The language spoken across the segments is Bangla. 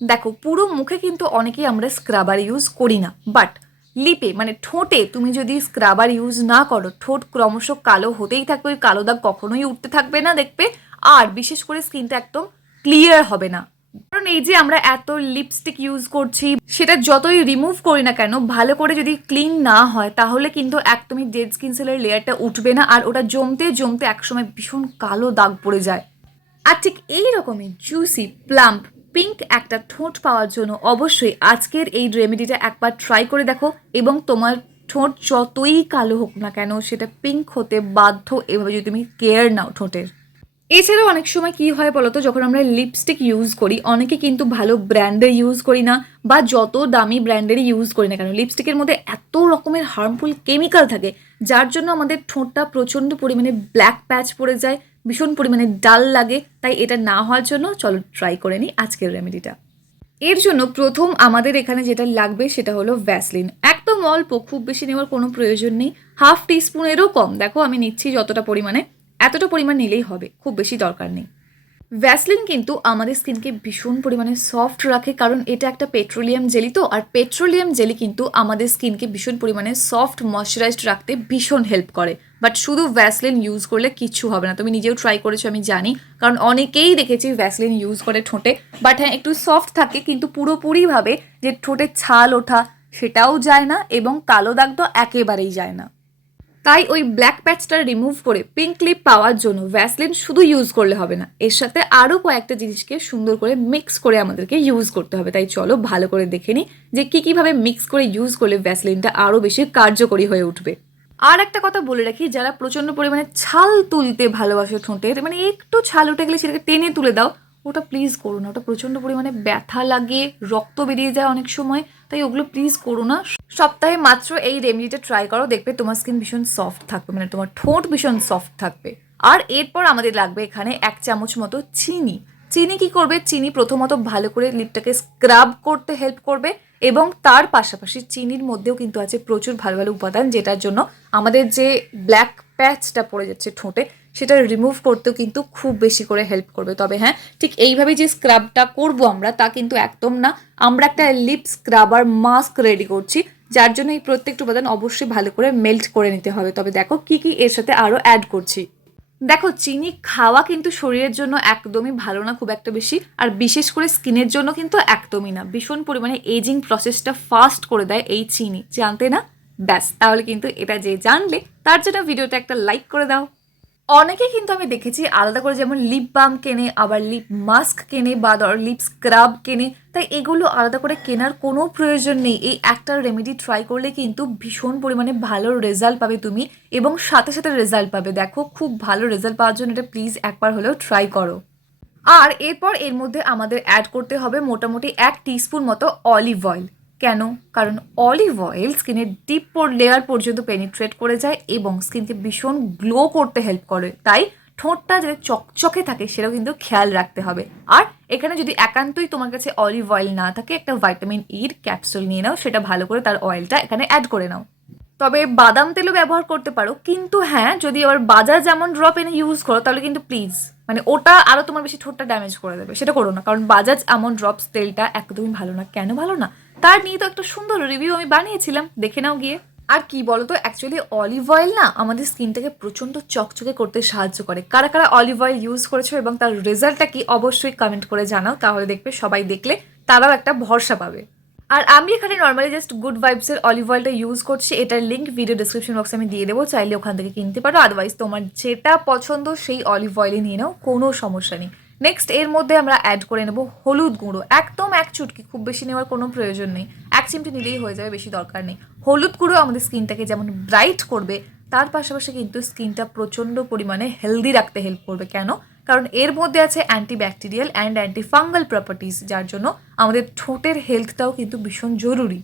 দেখো পুরো মুখে কিন্তু অনেকেই আমরা স্ক্রাবার ইউজ করি না, বাট লিপে মানে ঠোঁটে তুমি যদি স্ক্রাবার ইউজ না করো, ঠোঁট ক্রমশ কালো হতেই থাকবে, ওই কালো দাগ কখনোই উঠতে থাকবে না দেখবে। আর বিশেষ করে স্কিনটা একদম ক্লিয়ার হবে না। কারণ এই যে আমরা এত লিপস্টিক ইউজ করছি, সেটা যতই রিমুভ করি না কেন, ভালো করে যদি ক্লিন না হয় তাহলে কিন্তু একদমই ডেড স্কিন সেলের লেয়ারটা উঠবে না, আর ওটা জমতে জমতে একসময় ভীষণ কালো দাগ পড়ে যায়। আর ঠিক এই রকমই জুসি প্লাম্প পিঙ্ক একটা ঠোঁট পাওয়ার জন্য অবশ্যই আজকের এই রেমেডিটা একবার ট্রাই করে দেখো, এবং তোমার ঠোঁট যতই কালো হোক না কেন সেটা পিঙ্ক হতে বাধ্য, এভাবে যদি তুমি কেয়ার নাও ঠোঁটের। এছাড়াও অনেক সময় কি হয় বলতো, যখন আমরা লিপস্টিক ইউজ করি অনেকে কিন্তু ভালো ব্র্যান্ডের ইউজ করি না, বা যত দামি ব্র্যান্ডেরই ইউজ করি না কেন, লিপস্টিকের মধ্যে এত রকমের হার্মফুল কেমিক্যাল থাকে যার জন্য আমাদের ঠোঁটটা প্রচণ্ড পরিমাণে ব্ল্যাক প্যাচ পড়ে যায়, ভীষণ পরিমাণে ডাল লাগে। তাই এটা না হওয়ার জন্য চলো ট্রাই করে নিই আজকের রেমেডিটা। এর জন্য প্রথম আমাদের এখানে যেটা লাগবে সেটা হলো ভ্যাসলিন। একদম অল্প, খুব বেশি নেওয়ার কোনো প্রয়োজন নেই, হাফ টিস্পুনেরও কম। দেখো আমি নিচ্ছি যতটা পরিমাণে, এতটা পরিমাণ নিলেই হবে, খুব বেশি দরকার নেই। ভ্যাসলিন কিন্তু আমাদের স্কিনকে ভীষণ পরিমাণে সফট রাখে, কারণ এটা একটা পেট্রোলিয়াম জেলি তো, আর পেট্রোলিয়াম জেলি কিন্তু আমাদের স্কিনকে ভীষণ পরিমাণে সফট ময়শ্চারাইজড রাখতে ভীষণ হেল্প করে। বাট শুধু ভ্যাসলিন ইউজ করলে কিচ্ছু হবে না, তুমি নিজেও ট্রাই করেছো আমি জানি, কারণ অনেকেই দেখেছি ভ্যাসলিন ইউজ করে ঠোঁটে, বাট হ্যাঁ একটু সফট থাকে, কিন্তু পুরোপুরিভাবে যে ঠোঁটে ছাল ওঠা সেটাও যায় না, এবং কালো দাগ তো একেবারেই যায় না। তাই ওই ব্ল্যাক প্যাচটা রিমুভ করে পিঙ্ক লিপ পাওয়ার জন্য ভ্যাসলিন শুধু ইউজ করলে হবে না, এর সাথে আরও কয়েকটা জিনিসকে সুন্দর করে মিক্স করে আমাদেরকে ইউজ করতে হবে। তাই চলো ভালো করে দেখে নিই যে কীভাবে মিক্স করে ইউজ করলে ভ্যাসলিনটা আরও বেশি কার্যকরী হয়ে উঠবে। আর একটা কথা বলে রাখি, যারা প্রচণ্ড পরিমাণে ছাল তুলতে ভালোবাসে ঠোঁটের, মানে একটু ছাল উঠে গেলে সেটাকে টেনে তুলে দাও, ওটা প্লিজ করো না, ওটা প্রচণ্ড পরিমাণে ব্যথা লাগে, রক্ত বেরিয়ে যায় অনেক সময়, তাই ওগুলো প্লিজ করো না। সপ্তাহে মাত্র এই রেমেডিটা ট্রাই করো, দেখবে তোমার স্কিন ভীষণ সফট থাকবে, মানে তোমার ঠোঁট ভীষণ সফট থাকবে। আর এরপর আমাদের লাগবে এখানে 1 চামচ মতো চিনি। চিনি কি করবে, চিনি প্রথমত ভালো করে লিপটাকে স্ক্রাব করতে হেল্প করবে, এবং তার পাশাপাশি চিনির মধ্যেও কিন্তু আছে প্রচুর ভালো ভালো উপাদান, যেটার জন্য আমাদের যে ব্ল্যাক প্যাচটা পড়ে যাচ্ছে ঠোঁটে সেটা রিমুভ করতেও কিন্তু খুব বেশি করে হেল্প করবে। তবে হ্যাঁ, ঠিক এইভাবে যে স্ক্রাবটা করব আমরা তা কিন্তু একদম না, আমরা একটা লিপ স্ক্রাবার মাস্ক রেডি করছি, যার জন্য এই প্রত্যেকটা উপাদান অবশ্যই ভালো করে মেল্ট করে নিতে হবে। তবে দেখো কি কি এর সাথে আরও অ্যাড করছি। দেখো চিনি খাওয়া কিন্তু শরীরের জন্য একদমই ভালো না খুব একটা বেশি, আর বিশেষ করে স্কিনের জন্য কিন্তু একদমই না, ভীষণ পরিমাণে এজিং প্রসেসটা ফাস্ট করে দেয় এই চিনি, জানতে না? ব্যাস, তাহলে কিন্তু এটা যে জানলে তার জন্য ভিডিওটা একটা লাইক করে দাও। অনেকে কিন্তু আমি দেখেছি আলাদা করে যেমন লিপ বাম কেনে, আবার লিপ মাস্ক কেনে, বা ধর লিপ স্ক্রাব কেনে, তাই এগুলো আলাদা করে কেনার কোনো প্রয়োজন নেই। এই একটা রেমেডি ট্রাই করলে কিন্তু ভীষণ পরিমাণে ভালো রেজাল্ট পাবে তুমি, এবং সাথে সাথে রেজাল্ট পাবে। দেখো খুব ভালো রেজাল্ট পাওয়ার জন্য এটা প্লিজ একবার হলেও ট্রাই করো। আর এরপর এর মধ্যে আমাদের অ্যাড করতে হবে মোটামুটি 1 টিস্পুন মতো অলিভ অয়েল। কেন? কারণ অলিভ অয়েল স্কিনের ডিপ লেয়ার পর্যন্ত পেনিট্রেট করে যায় এবং স্কিনকে ভীষণ গ্লো করতে হেল্প করে। তাই ঠোঁটটা যাতে চকচকে থাকে সেটাও কিন্তু খেয়াল রাখতে হবে। আর এখানে যদি একান্তই তোমার কাছে অলিভ অয়েল না থাকে, একটা ভিটামিন ইর ক্যাপসুল নিয়ে নাও, সেটা ভালো করে তার অয়েলটা এখানে অ্যাড করে নাও। তবে বাদাম তেলও ব্যবহার করতে পারো, কিন্তু হ্যাঁ যদি আবার বাজাজ যেমন ড্রপ এনে ইউজ করো তাহলে কিন্তু প্লিজ, মানে ওটা আরও তোমার বেশি ঠোঁটটা ড্যামেজ করে দেবে, সেটা করো না। কারণ বাজাজ আমন্ড ড্রপস তেলটা একদমই ভালো না। কেন ভালো না তার নিয়ে তো একটা সুন্দর রিভিউ আমি বানিয়েছিলাম, দেখে নাও গিয়ে। আর কি বলতো, অ্যাকচুয়ালি অলিভ অয়েল না আমাদের স্কিনটাকে প্রচণ্ড চকচকে করতে সাহায্য করে। কারা কারা অলিভ অয়েল ইউজ করেছো এবং তার রেজাল্টটা কি অবশ্যই কমেন্ট করে জানাও, তাহলে দেখবে সবাই দেখলে তারাও একটা ভরসা পাবে। আর আমি এখানে নর্মালি জাস্ট গুড ভাইবসের অলিভ অয়েলটা ইউজ করছি, এটার লিঙ্ক ভিডিও ডিসক্রিপশন বক্সে আমি দিয়ে দেবো, চাইলে ওখান থেকে কিনতে পারো। আদারওয়াইজ তোমার যেটা পছন্দ সেই অলিভ অয়েলই নিয়ে নাও, কোনো সমস্যা নেই। নেক্সট এর মধ্যে আমরা অ্যাড করে নেব হলুদ গুঁড়ো, একদম 1 চুটকি, খুব বেশি নেওয়ার কোনো প্রয়োজন নেই, 1 চিমটি নিলেই হয়ে যাবে, বেশি দরকার নেই। হলুদ গুঁড়ো আমাদের স্কিনটাকে যেমন ব্রাইট করবে, তার পাশাপাশি কিন্তু স্কিনটা প্রচণ্ড পরিমাণে হেলদি রাখতে হেল্প করবে। কেন? কারণ এর মধ্যে আছে অ্যান্টিব্যাকটেরিয়াল অ্যান্ড অ্যান্টিফাঙ্গাল প্রপার্টিস, যার জন্য আমাদের ঠোঁটের হেলথটাও কিন্তু ভীষণ জরুরি।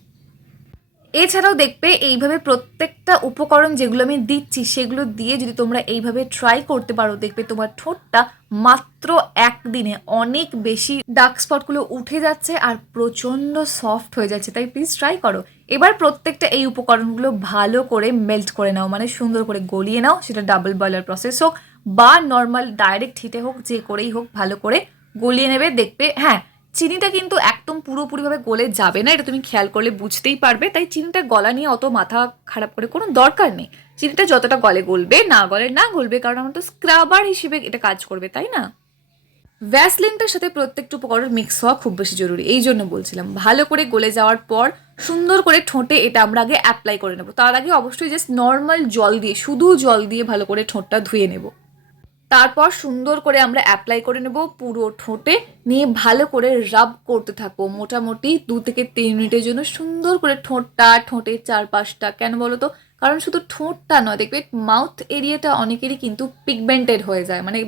এছাড়াও দেখবে এইভাবে প্রত্যেকটা উপকরণ যেগুলো আমি দিচ্ছি সেগুলো দিয়ে যদি তোমরা এইভাবে ট্রাই করতে পারো, দেখবে তোমার ঠোঁটটা মাত্র 1 দিনে অনেক বেশি ডার্ক স্পটগুলো উঠে যাচ্ছে আর প্রচণ্ড সফট হয়ে যাচ্ছে। তাই প্লিজ ট্রাই করো। এবার প্রত্যেকটা এই উপকরণগুলো ভালো করে মেল্ট করে নাও, মানে সুন্দর করে গলিয়ে নাও, সেটা ডাবল বয়লার প্রসেস হোক বা নর্মাল ডাইরেক্ট হিটে হোক, যে করেই হোক ভালো করে গলিয়ে নেবে। দেখবে হ্যাঁ, চিনিটা কিন্তু একদম পুরোপুরিভাবে গলে যাবে না, এটা তুমি খেয়াল করলে বুঝতেই পারবে। তাই চিনিটা গলা নিয়ে অত মাথা খারাপ করে কোনো দরকার নেই। চিনিটা যতটা গলে গলবে, না গলে না গলবে, কারণ আমার তো স্ক্রাবার হিসেবে এটা কাজ করবে, তাই না? ভ্যাসলিনটার সাথে প্রত্যেকটা উপকরণ মিক্স হওয়া খুব বেশি জরুরি, এই জন্য বলছিলাম। ভালো করে গলে যাওয়ার পর সুন্দর করে ঠোঁটে এটা আমরা আগে অ্যাপ্লাই করে নেবো। তার আগে অবশ্যই জাস্ট নর্মাল জল দিয়ে, শুধু জল দিয়ে ভালো করে ঠোঁটটা ধুয়ে নেব। তারপর সুন্দর করে আমরা অ্যাপ্লাই করে নেব পুরো ঠোঁটে, নিয়ে ভালো করে রাব করতে থাকবো মোটামুটি 2 থেকে 3 মিনিটের জন্য। সুন্দর করে ঠোঁটটা, ঠোঁটের চারপাশটা, কেন বলো তো? কারণ শুধু ঠোঁটটা নয়, দেখবে মাউথ এরিয়াটা অনেকেরই কিন্তু পিগমেন্টেড হয়ে যায়, মানে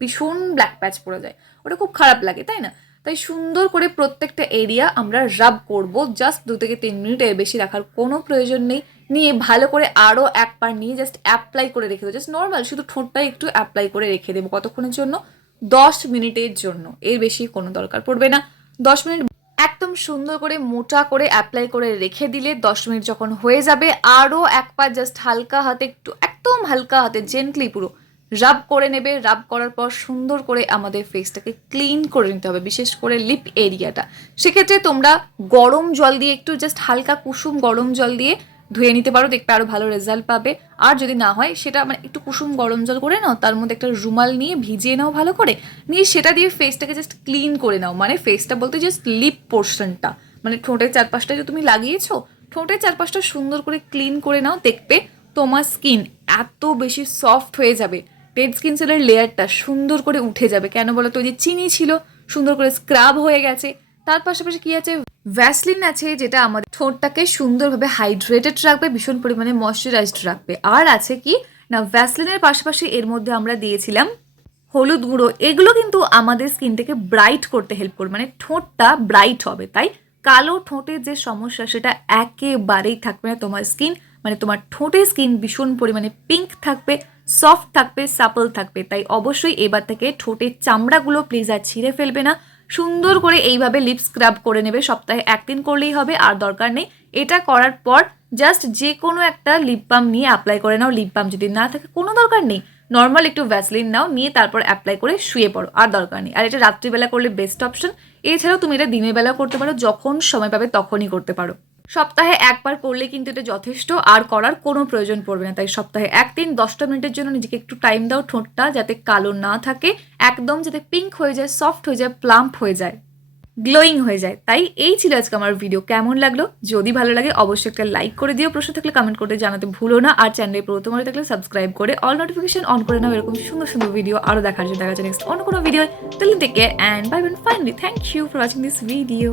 ভীষণ ব্ল্যাক প্যাচ পড়ে যায়, ওটা খুব খারাপ লাগে, তাই না? তাই সুন্দর করে প্রত্যেকটা এরিয়া আমরা রাব করব, জাস্ট 2 থেকে 3 মিনিট, এর বেশি রাখার কোনো প্রয়োজন নেই। নিয়ে ভালো করে আরও একবার নিয়ে জাস্ট অ্যাপ্লাই করে রেখে দেবো, জাস্ট নর্মাল শুধু ঠোঁটটাই একটু অ্যাপ্লাই করে রেখে দেবো। কতক্ষণের জন্য? 10 মিনিটের জন্য, এর বেশি কোনো দরকার পড়বে না। 10 মিনিট একদম সুন্দর করে মোটা করে অ্যাপ্লাই করে রেখে দিলে 10 মিনিট যখন হয়ে যাবে, আরও একবার জাস্ট হালকা হাতে, একটু একদম হালকা হাতে জেন্টলি পুরো রাব করে নেবে। রাব করার পর সুন্দর করে আমাদের ফেসটাকে ক্লিন করে নিতে হবে, বিশেষ করে লিপ এরিয়াটা। সেক্ষেত্রে তোমরা গরম জল দিয়ে, একটু জাস্ট হালকা কুসুম গরম জল দিয়ে ধুয়ে নিতে পারো, দেখবে আরও ভালো রেজাল্ট পাবে। আর যদি না হয় সেটা মানে একটু কুসুম গরম জল করে নাও, তার মধ্যে একটা রুমাল নিয়ে ভিজিয়ে নাও ভালো করে, নিয়ে সেটা দিয়ে ফেসটাকে জাস্ট ক্লিন করে নাও। মানে ফেসটা বলতে জাস্ট লিপ পোর্শনটা, মানে ঠোঁটের চারপাশটা যে তুমি লাগিয়েছো, ঠোঁটের চারপাশটা সুন্দর করে ক্লিন করে নাও। দেখবে তোমার স্কিন এত বেশি সফট হয়ে যাবে, ডেড স্কিন সেলের লেয়ারটা সুন্দর করে উঠে যাবে। কেন বলো তো? যে চিনি ছিল সুন্দর করে স্ক্রাব হয়ে গেছে। তার পাশাপাশি কি আছে? ভ্যাসলিন আছে, যেটা আমাদের ঠোঁটটাকে সুন্দরভাবে হাইড্রেটেড রাখবে, ভীষণ পরিমাণে ময়শ্চারাইজড রাখবে। আর আছে কি না, ভ্যাসলিনের পাশাপাশি এর মধ্যে আমরা দিয়েছিলাম হলুদ গুঁড়ো। এগুলো কিন্তু আমাদের স্কিনটাকে ব্রাইট করতে হেল্প করবে, মানে ঠোঁটটা ব্রাইট হবে। তাই কালো ঠোঁটের যে সমস্যা, সেটা একেবারেই থাকবে না তোমার স্কিন, মানে তোমার ঠোঁটের স্কিন ভীষণ পরিমাণে পিঙ্ক থাকবে, সফট থাকবে, সাপল থাকবে। তাই অবশ্যই এবার থেকে ঠোঁটের চামড়াগুলো প্লিজ আর ছিঁড়ে ফেলবে না, সুন্দর করে এইভাবে লিপ স্ক্রাব করে নেবে। সপ্তাহে 1 দিন করলেই হবে, আর দরকার নেই। এটা করার পর জাস্ট যে কোনো একটা লিপ বাম নিয়ে অ্যাপ্লাই করে নাও। লিপ বাম যদি না থাকে কোনো দরকার নেই, নর্মাল একটু ভ্যাসলিন নাও, নিয়ে তারপর অ্যাপ্লাই করে শুয়ে পড়ো, আর দরকার নেই। আর এটা রাত্রিবেলা করলে বেস্ট অপশন। এছাড়াও তুমি এটা দিনের বেলা করতে পারো, যখন সময় পাবে তখনই করতে পারো। সপ্তাহে 1 বার করলে কিন্তু এটা যথেষ্ট, আর করার কোনো প্রয়োজন পড়বে না। তাই সপ্তাহে 1 দিন 10টা মিনিটের জন্য নিজেকে একটু টাইম দাও, ঠোঁটটা যাতে কালো না থাকে, একদম যাতে পিঙ্ক হয়ে যায়, সফট হয়ে যায়, প্লাম্প হয়ে যায়, গ্লোয়িং হয়ে যায়। তাই এই ছিল আজকে আমার ভিডিও। কেমন লাগলো? যদি ভালো লাগে অবশ্যই একটা লাইক করে দিও, প্রশ্ন থাকলে কমেন্ট করতে জানাতে ভুলো না। আর চ্যানেলে প্রথম হয়ে থাকলে সাবস্ক্রাইব করে অল নোটিফিকেশন অন করে নাও, এরকম সুন্দর সুন্দর ভিডিও আরও দেখার জন্য। দেখা যাচ্ছে নেক্সট অন্য কোনো video. Take care and bye bye. Finally thank you for watching this video.